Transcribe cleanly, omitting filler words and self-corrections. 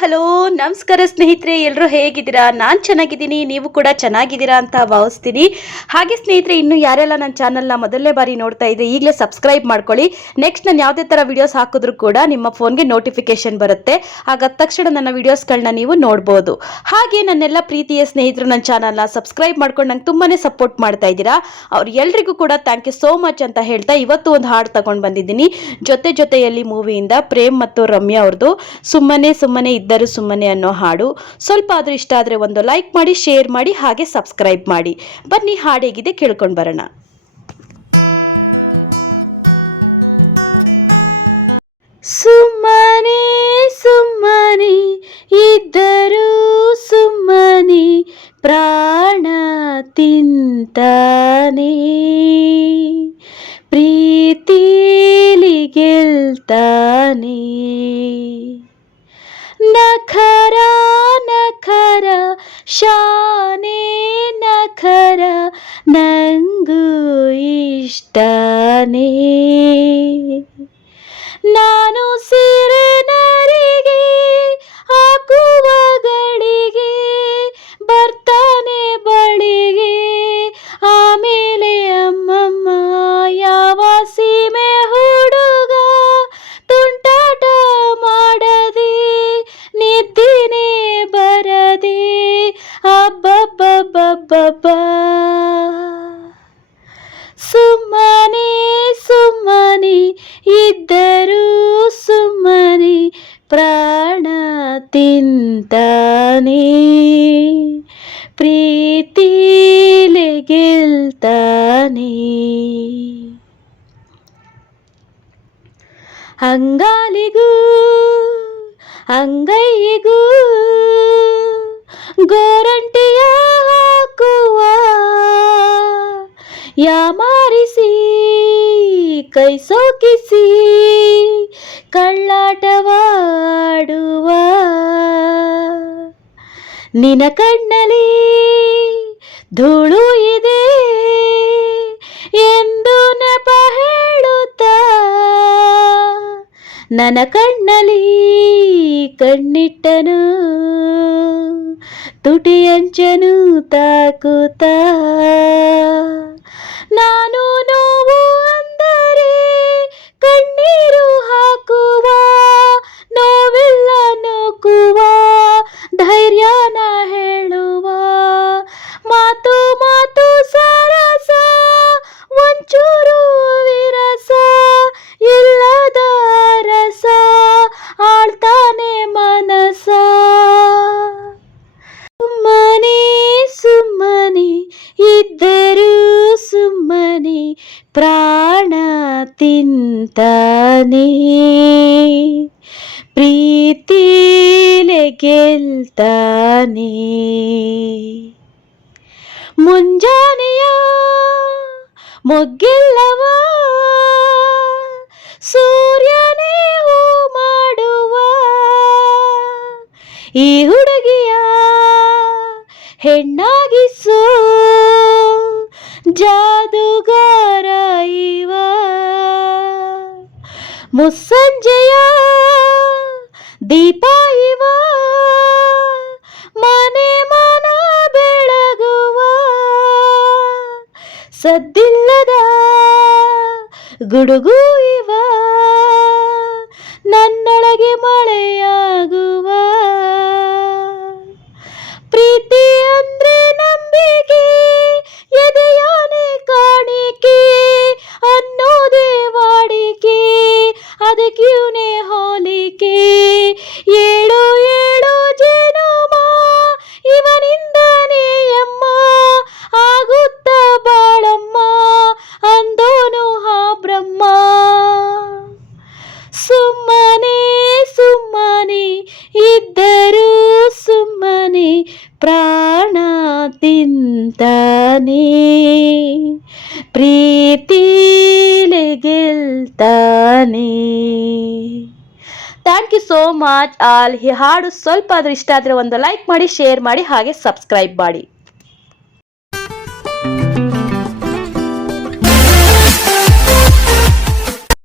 Hello ನಮಸ್ಕಾರ ಸ್ನೇಹಿತರೆ, ಎಲ್ಲರೂ ಹೇಗಿದ್ದೀರಾ? ನಾನು ಚೆನ್ನಾಗಿದ್ದೀನಿ, ನೀವು ಕೂಡ ಚೆನ್ನಾಗಿದ್ದೀರಾ ಅಂತ ಭಾವಿಸ್ತೀನಿ. ಹಾಗೆ ಸ್ನೇಹಿತರೆ, ಇನ್ನು ಯಾರೆಲ್ಲ ನನ್ನ ಚಾನಲ್ನ ಮೊದಲನೇ ಬಾರಿ ನೋಡ್ತಾ ಇದ್ರೆ ಈಗಲೇ ಸಬ್ಸ್ಕ್ರೈಬ್ ಮಾಡ್ಕೊಳ್ಳಿ. ನೆಕ್ಸ್ಟ್ ನಾನು ಯಾವುದೇ ಥರ ವಿಡಿಯೋಸ್ ಹಾಕಿದ್ರೂ ಕೂಡ ನಿಮ್ಮ ಫೋನ್ಗೆ ನೋಟಿಫಿಕೇಶನ್ ಬರುತ್ತೆ. ಹಾಗಾದ ತಕ್ಷಣ ನನ್ನ ವಿಡಿಯೋಸ್ಗಳನ್ನ ನೀವು ನೋಡ್ಬೋದು. ಹಾಗೆ ನನ್ನೆಲ್ಲ ಪ್ರೀತಿಯ ಸ್ನೇಹಿತರು ನನ್ನ ಚಾನಲ್ನ ಸಬ್ಸ್ಕ್ರೈಬ್ ಮಾಡ್ಕೊಂಡು ನಂಗೆ ತುಂಬಾ ಸಪೋರ್ಟ್ ಮಾಡ್ತಾ ಇದ್ದೀರಾ. ಅವ್ರು ಎಲ್ರಿಗೂ ಕೂಡ ಥ್ಯಾಂಕ್ ಯು ಸೋ ಮಚ್ ಅಂತ ಹೇಳ್ತಾ ಇವತ್ತು ಒಂದು ಹಾಡು ತಗೊಂಡು ಬಂದಿದ್ದೀನಿ. ಜೊತೆಯಲ್ಲಿ ಮೂವಿಯಿಂದ ಪ್ರೇಮ್ ಮತ್ತು ರಮ್ಯಾ ಅವ್ರದ್ದು ಸುಮ್ಮನೆ ಸುಮ್ಮನೆ ಇದ್ದರು ಸುಮ್ಮನೆ ಅನ್ನೋ ಹಾಡು. ಸ್ವಲ್ಪ ಆದ್ರೂ ಇಷ್ಟ ಆದರೆ ಒಂದು ಲೈಕ್ ಮಾಡಿ, ಶೇರ್ ಮಾಡಿ, ಹಾಗೆ ಸಬ್ಸ್ಕ್ರೈಬ್ ಮಾಡಿ. ಬನ್ನಿ ಹಾಡು ಹೇಗಿದೆ ಕೇಳ್ಕೊಂಡು ಬರೋಣ. ಸುಮ್ಮನೆ ಸುಮ್ಮನೆ ಇದ್ದರು ಸುಮ್ಮನೆ ಪ್ರಾಣ ತಿಂತಾನೆ, ಪ್ರೀತಿಲಿ ಗೆಲ್ತಾನೆ. ನಖರ ನಖರ ಶಾನೆ ನಖರ ನಂಗೂ ಇಷ್ಟನೇ. ನಾನು ಸೀರೆ ನರಿಗೆ ಹಾಕುವ ಗಳಿಗೆ ಬರ್ತಾನೆ ಬಳಿಗೆ. ಆಮೇಲೆ ಅಮ್ಮಮ್ಮ ಯಾವ ಸೀಮೆ ಹುಡುಗ ತುಂಟಾಟ ಮಾಡದೆ ನಿದ್ದಿನೇ ಬರದೆ ಅಬ್ಬಬ್ಬಬ್ಬಬ್ಬ. ಸುಮ್ಮನೆ ಸುಮ್ಮನೆ ಇದ್ದರು ಸುಮ್ಮನೆ ಪ್ರಾಣ ತಿಂತಾನೆ, ಪ್ರೀತಿಲೆ ಗೆಲ್ತಾನೆ. ಅಂಗಾಲಿಗೂ ಅಂಗೈಗೂ ಗೋರಂಟಿಯ ಹಾಕುವ, ಯಾಮಾರಿಸಿ ಕೈ ಸೋಕಿಸಿ ಕಳ್ಳಾಟವಾಡುವ. ನಿನ ಕಣ್ಣಲ್ಲಿ ಧೂಳು ಇದೆ ಎಂದು ನೆಪ ಹೇಳುತ್ತಾ ನನ್ನ ಕಣ್ಣಲ್ಲಿ ಕಣ್ಣಿಟ್ಟನು, ತುಟಿಯಂಚನು ತಾಕುತ್ತ. ನಾನು ನೋವು ಅಂದರೆ ಕಣ್ಣೀರು ಹಾಕುವ, ನೋವೆಲ್ಲ ನೂಕುವ, ಧೈರ್ಯನ ಹೇಳುವ. ಮಾತು ಮಾತು ಸರಸ ಒಂಚೂರು ವಿರಸ ಇಲ್ಲದ ರಸ ಆಳ್ತಾನೆ ಮನಸ. ಸುಮ್ಮನೆ ಸುಮ್ಮನೆ ಇದ್ದರು ಸುಮ್ಮನೆ ಪ್ರಾಣ ತಿಂತಾನೆ, ಪ್ರೀತಿಲೆ ಗೆಲ್ತಾನೆ. ಮುಂಜಾನೆಯ ಮೊಗ್ಗೆಲ್ಲವ ಸೂರ್ಯನೇ ಹೂ ಮಾಡುವ, ಈ ಹುಡುಗಿಯ ಹೆಣ್ಣಾಗಿಸೋ ಜಾದುಗಾರ ಇವ. ಮುಸ್ಸಂಜೆಯ ದೀಪ ಇವ, ಮನೆ ಮನ ಬೆಳಗುವ. ಸದ್ದಿಲ್ಲದ ಗುಡುಗು ಇವ, ನನ್ನೊಳಗೆ ಮಳೆಯಾಗುವ. ಪ್ರೀತಿ ಅಂದ್ರೆ ನಂಬಿಕೆ, ಎದೆಯಾನೆ ಕಾಣಿಕೆ ಅನ್ನೋದೇ ವಾಡಿಕೆ, ಅದಕ್ಕಿವ್ನೇ ಹೋಲಿಕೆ. ಏಳು ಏಳು ಜನುಮ ಇವನಿಂದನೇ ಅಮ್ಮ, ಆಗುತ್ತ ಬಾಳಮ್ಮ ಅಂದೋನು ಹಾ ಬ್ರಹ್ಮ. ಸುಮ್ಮನೆ ಸುಮ್ಮನೆ ಇದ್ದರು ಸುಮ್ಮನೆ ಪ್ರಾಣ ತಿಂತಾನೆ, ಪ್ರೀತಿಲೆ ಗೆಲ್ತಾನೆ. Thank you so much all. ಈ ಹಾಡು ಸ್ವಲ್ಪ ಆದ್ರೂ ಇಷ್ಟ ಆದರೆ ಒಂದು ಲೈಕ್ ಮಾಡಿ, ಶೇರ್ ಮಾಡಿ, ಹಾಗೆ ಸಬ್ಸ್ಕ್ರೈಬ್ ಮಾಡಿ.